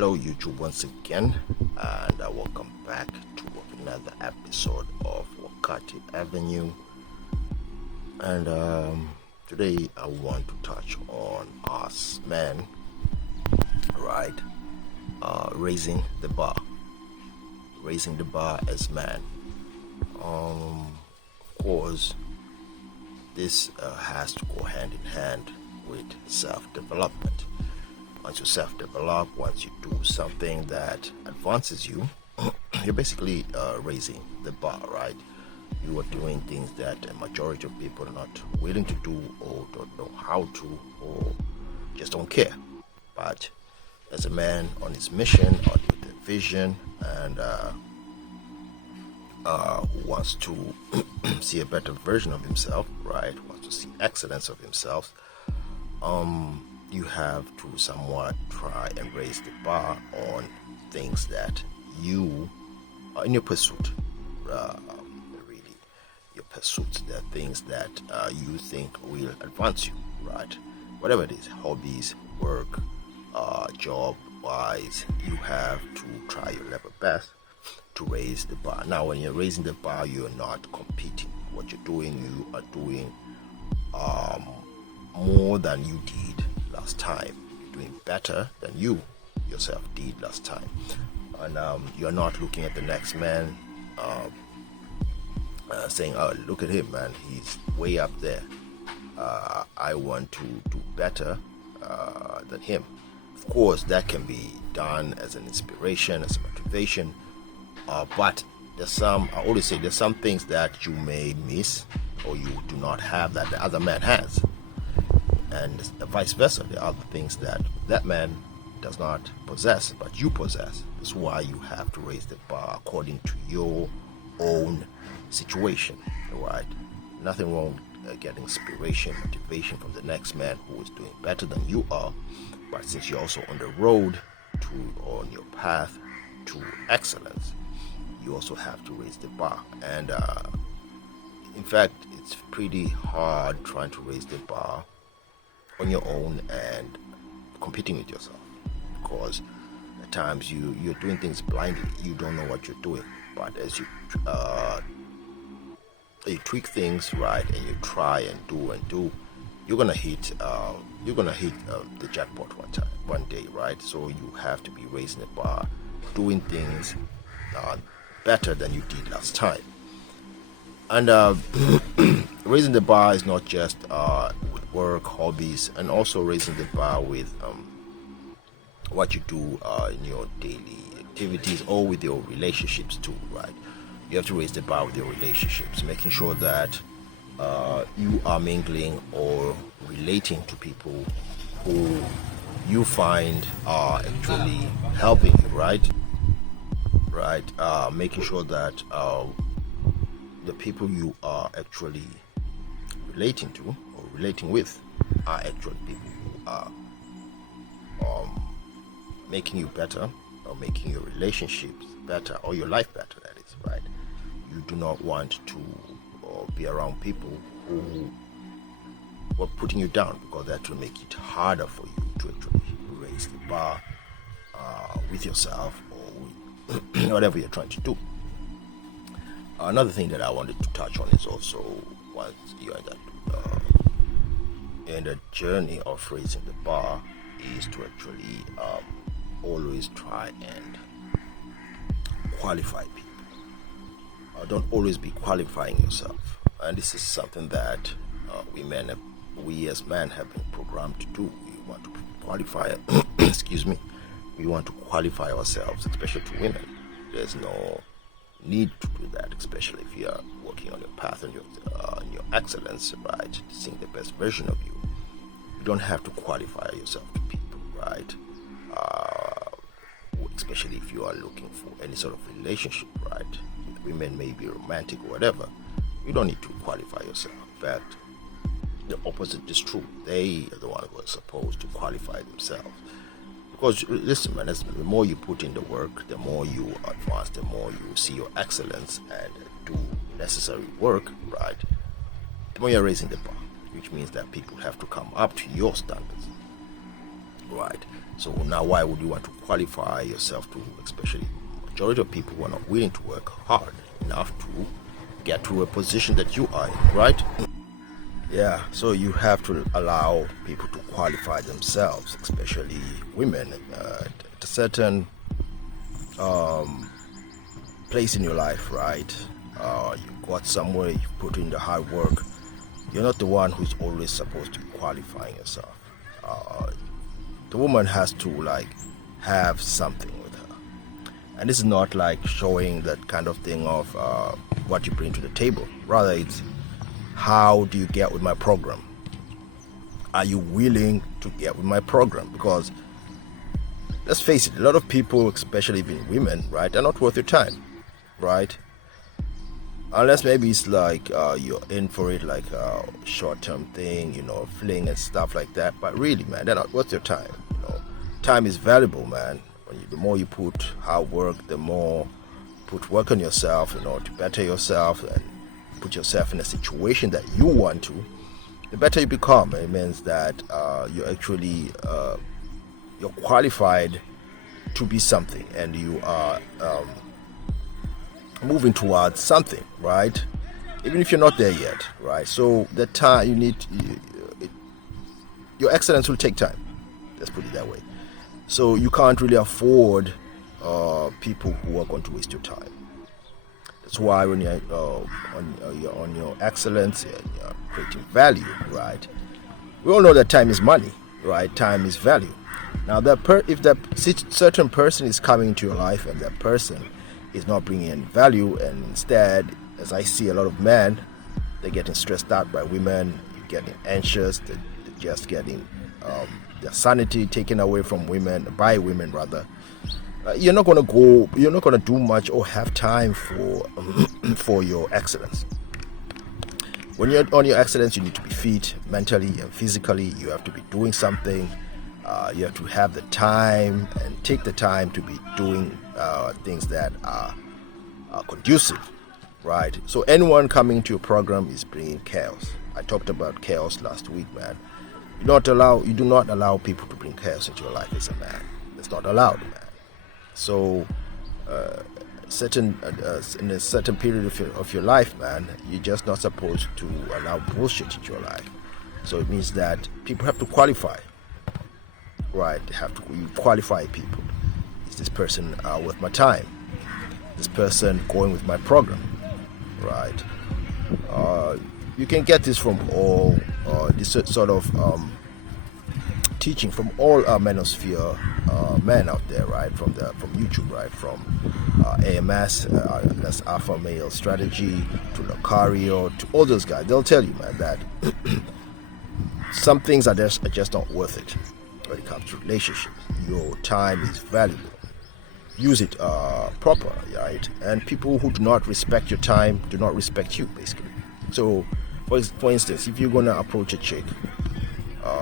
Hello YouTube once again, and welcome back to another episode of Wakati Avenue. And today I want to touch on us men, right? Raising the bar as men. Of course, this has to go hand in hand with self-development. Once you self-develop, once you do something that advances you, you're basically raising the bar, right? You are doing things that a majority of people are not willing to do, or don't know how to, or just don't care. But as a man on his mission, on with a vision, and who wants to see a better version of himself, right? Wants to see excellence of himself. You have to somewhat try and raise the bar on things that you are in your pursuit. Really, your pursuits, there are things that you think will advance you, right? Whatever it is, hobbies, work, job-wise, you have to try your level best to raise the bar. Now, when you're raising the bar, you're not competing. What you're doing, you are doing more than you did last time. You're doing better than you yourself did last time. And you're not looking at the next man saying, oh, look at him, man, he's way up there. I want to do better than him. Of course, that can be done as an inspiration, as a motivation, but I always say there's some things that you may miss or you do not have that the other man has. And vice versa, there are other things that man does not possess, but you possess. That's why you have to raise the bar according to your own situation, right? Nothing wrong getting inspiration, motivation from the next man who is doing better than you are, but since you're also on the road on your path to excellence, you also have to raise the bar. And in fact, it's pretty hard trying to raise the bar on your own and competing with yourself, because at times you're doing things blindly. You don't know what you're doing, but as you tweak things, right, and you try and do, you're gonna hit the jackpot one day, right? So you have to be raising the bar, doing things better than you did last time. And raising the bar is not just with work, hobbies, and also raising the bar with what you do in your daily activities or with your relationships too, right? You have to raise the bar with your relationships, making sure that you are mingling or relating to people who you find are actually helping you, right? Making sure that the people you are actually relating to or relating with are actually people who are making you better, or making your relationships better, or your life better, that is, right? You do not want to be around people who are putting you down, because that will make it harder for you to actually raise the bar with yourself or with whatever you're trying to do. Another thing that I wanted to touch on is also, once you're in the journey of raising the bar, is to actually always try and qualify people. Don't always be qualifying yourself, and this is something that we as men have been programmed to do. We want to qualify we want to qualify ourselves, especially to women. There's no need to do that, especially if you are working on your path and your excellence, right? Seeing the best version of you. You don't have to qualify yourself to people, right? Especially if you are looking for any sort of relationship, right? With women, maybe romantic or whatever. You don't need to qualify yourself. In fact, the opposite is true. They are the ones who are supposed to qualify themselves. Because listen, man, the more you put in the work, the more you advance, the more you see your excellence and do necessary work, right? The more you're raising the bar, which means that people have to come up to your standards. right? So now why would you want to qualify yourself to, especially majority of people who are not willing to work hard enough to get to a position that you are in, right? Yeah, so you have to allow people to qualify themselves, especially women, at a certain place in your life, right? You got somewhere, you put in the hard work. You're not the one who's always supposed to be qualifying yourself. The woman has to like have something with her, and this is not like showing that kind of thing of what you bring to the table. Rather, it's how do you get with my program? Are you willing to get with my program? Because let's face it, a lot of people, especially being women, right, are not worth your time, right? Unless maybe it's like you're in for it, like a short-term thing, fling and stuff like that. But really, man, they're not worth your time. Time is valuable, man. The more you put hard work, the more put work on yourself, to better yourself and put yourself in a situation that you want to, the better you become. It means that you're actually you're qualified to be something, and you are moving towards something, right? Even if you're not there yet, right? So the time you need, your excellence will take time. Let's put it that way. So you can't really afford people who are going to waste your time. That's why when you're on your excellence and you're creating value, right? We all know that time is money, right? Time is value. Now, if that certain person is coming into your life and that person is not bringing in value, and instead, as I see a lot of men, they're getting stressed out by women, getting anxious, they're just getting their sanity taken away from women, by women rather. You're not going to do much or have time for your excellence. When you're on your excellence, you need to be fit mentally and physically. You have to be doing something. You have to have the time and take the time to be doing things that are conducive, right? So anyone coming into your program is bringing chaos. I talked about chaos last week, man. You do not allow people to bring chaos into your life as a man. It's not allowed, man. So in a certain period of your life, man, you're just not supposed to allow bullshit into your life. So it means that people have to qualify. Right, you qualify people. Is this person worth my time? This person going with my program? Right. You can get this from all this sort of teaching from all manosphere men out there, right? From YouTube, right? From AMS, that's Alpha Male Strategy, to Lucario, to all those guys. They'll tell you, man, that some things are just not worth it. When it comes to relationships, your time is valuable. Use it proper, right? And people who do not respect your time do not respect you, basically. So, for instance, if you're gonna approach a chick,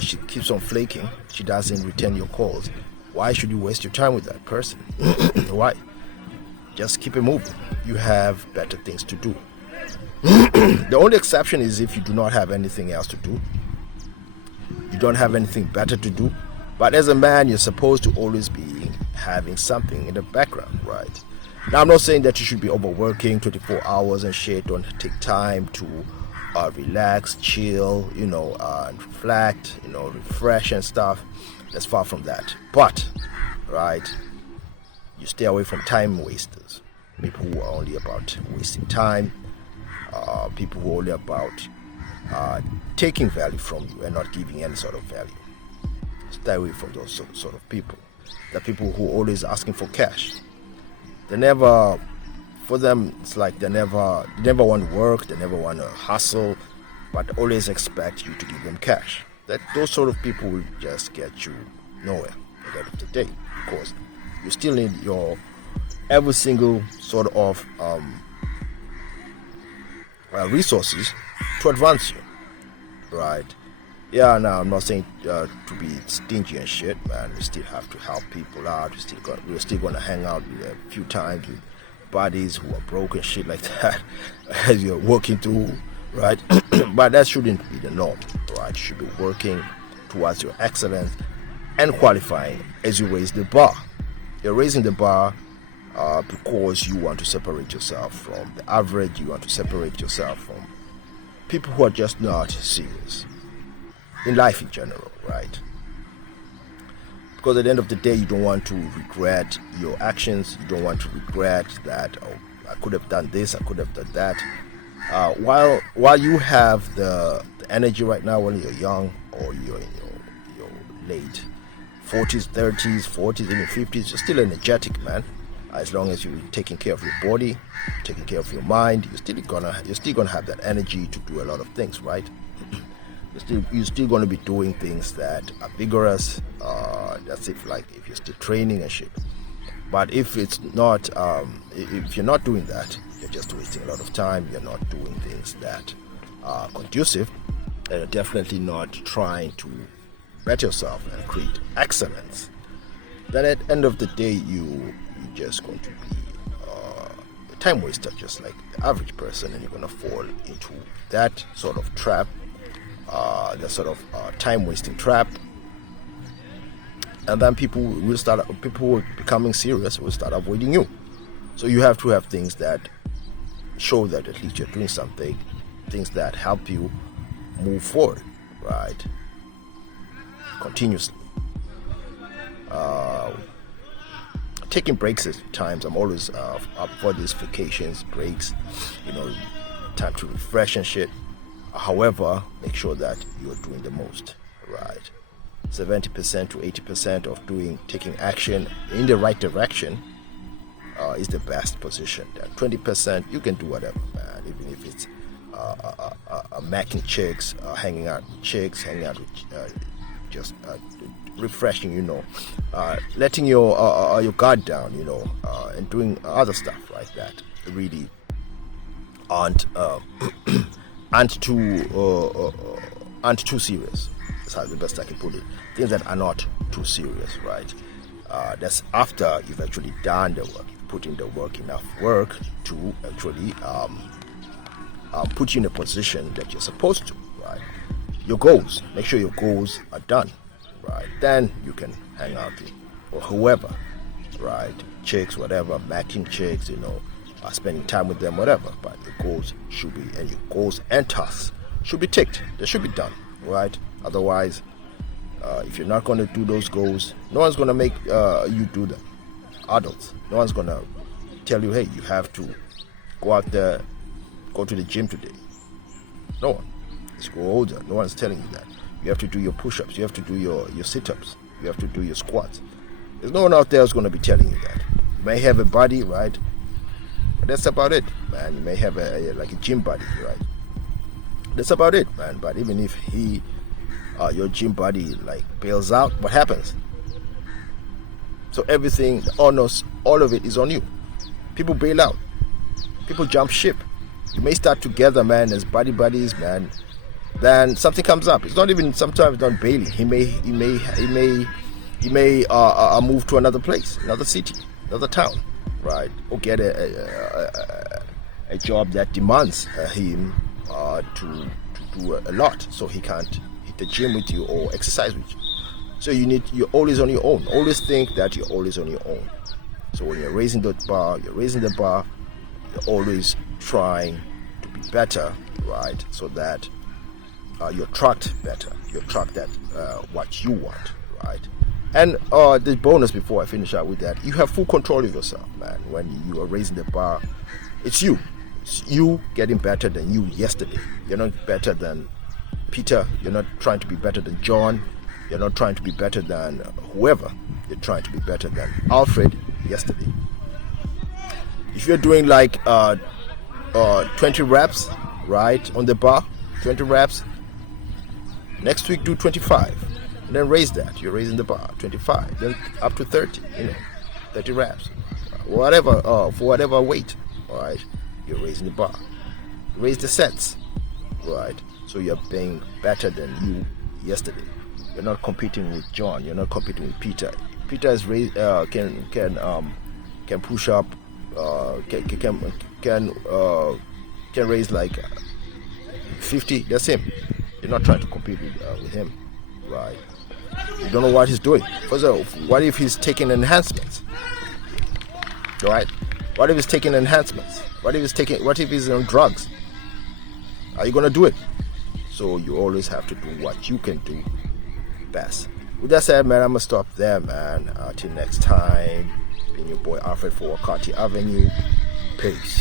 she keeps on flaking, she doesn't return your calls. Why should you waste your time with that person? Why? Just keep it moving. You have better things to do. The only exception is if you do not have anything else to do. You don't have anything better to do. But as a man, you're supposed to always be having something in the background, right? Now, I'm not saying that you should be overworking 24 hours and shit. Don't take time to relax, chill, and reflect, refresh and stuff. That's far from that. But, right, you stay away from time wasters. People who are only about wasting time. People who are only about taking value from you and not giving any sort of value. Stay away from those sort of people. The people who are always asking for cash. For them, it's like they never want to work, they never want to hustle, but always expect you to give them cash. Those sort of people will just get you nowhere at the end of the day, because you still need your every single sort of resources to advance you, right? Yeah, now I'm not saying to be stingy and shit, man. We still have to help people out. We're still gonna hang out with a few times with buddies who are broke and shit like that as you're working through, right? But that shouldn't be the norm, right? You should be working towards your excellence and qualifying as you raise the bar. You're raising the bar because you want to separate yourself from the average. You want to separate yourself from people who are just not serious in life in general, right? Because at the end of the day, you don't want to regret your actions. You don't want to regret that, oh, I could have done this, I could have done that. While you have the energy right now, when you're young or you're in your late 40s, 30s, 40s, even 50s, you're still energetic, man. As long as you're taking care of your body, taking care of your mind, you're still gonna have that energy to do a lot of things, right? You're still gonna be doing things that are vigorous. That's if you're still training and shit. But if it's not, if you're not doing that, you're just wasting a lot of time. You're not doing things that are conducive, and you're definitely not trying to better yourself and create excellence. Then at the end of the day, you're just going to be a time waster, just like the average person, and you're going to fall into that sort of trap, that sort of time wasting trap. And then people who are becoming serious will start avoiding you. So you have to have things that show that at least you're doing something, things that help you move forward, right? Continuously. Taking breaks at times, I'm always up for these vacations, breaks, time to refresh and shit. However, make sure that you're doing the most, right? 70% to 80% of taking action in the right direction is the best position. Then 20%, you can do whatever, man. Even if it's macking chicks, hanging out with chicks, hanging out with just refreshing, letting your guard down, and doing other stuff like that. Really aren't too serious. That's how the best I can put it. Things that are not too serious, right? That's after you've actually done the work, you've put in the work, enough work to actually put you in a position that you're supposed to, right? Your goals, make sure your goals are done, right? Then you can hang out with or whoever, right? Chicks, whatever, macking chicks, spending time with them, whatever. But your goals should be, and your goals and tasks should be ticked. They should be done, right? Otherwise, if you're not going to do those goals, no one's going to make you do them. Adults, no one's going to tell you, hey, you have to go out there, go to the gym today. No one. Let's go older. No one's telling you that. You have to do your push-ups. You have to do your sit-ups. You have to do your squats. There's no one out there who's going to be telling you that. You may have a body, right? But that's about it, man. You may have a gym buddy, right? That's about it, man. But even if your gym buddy bails out, what happens? So everything, all of it is on you. People bail out. People jump ship. You may start together, man, as buddies, man. Then something comes up. It's not even sometimes not bailing. He may move to another place, another city, another town, right? Or get a job that demands him to do a lot, so he can't hit the gym with you or exercise with you. So you're always on your own. Always think that you're always on your own. So when you're raising the bar, you're always trying to be better, right? So that you're tracked better. You're tracked at what you want, right? And the bonus before I finish out with that, you have full control of yourself, man. When you are raising the bar, it's you. It's you getting better than you yesterday. You're not better than Peter. You're not trying to be better than John. You're not trying to be better than whoever. You're trying to be better than Alfred yesterday. If you're doing 20 reps, right, on the bar, 20 reps, next week do 25. And then raise that. You're raising the bar, 25. Then up to 30, 30 reps. Whatever, for whatever weight, all right, you're raising the bar. Raise the sets, right? So you're being better than you yesterday. You're not competing with John. You're not competing with Peter. Peter is can push up, can raise 50. That's him. You're not trying to compete with him, right? You don't know what he's doing. So what if he's taking enhancements? All right. What if he's taking enhancements? What if he's on drugs? Are you gonna do it? So you always have to do what you can do best. With that said, man, I'm gonna stop there, man. Till next time. Being your boy Alfred for Wakati Avenue. Peace.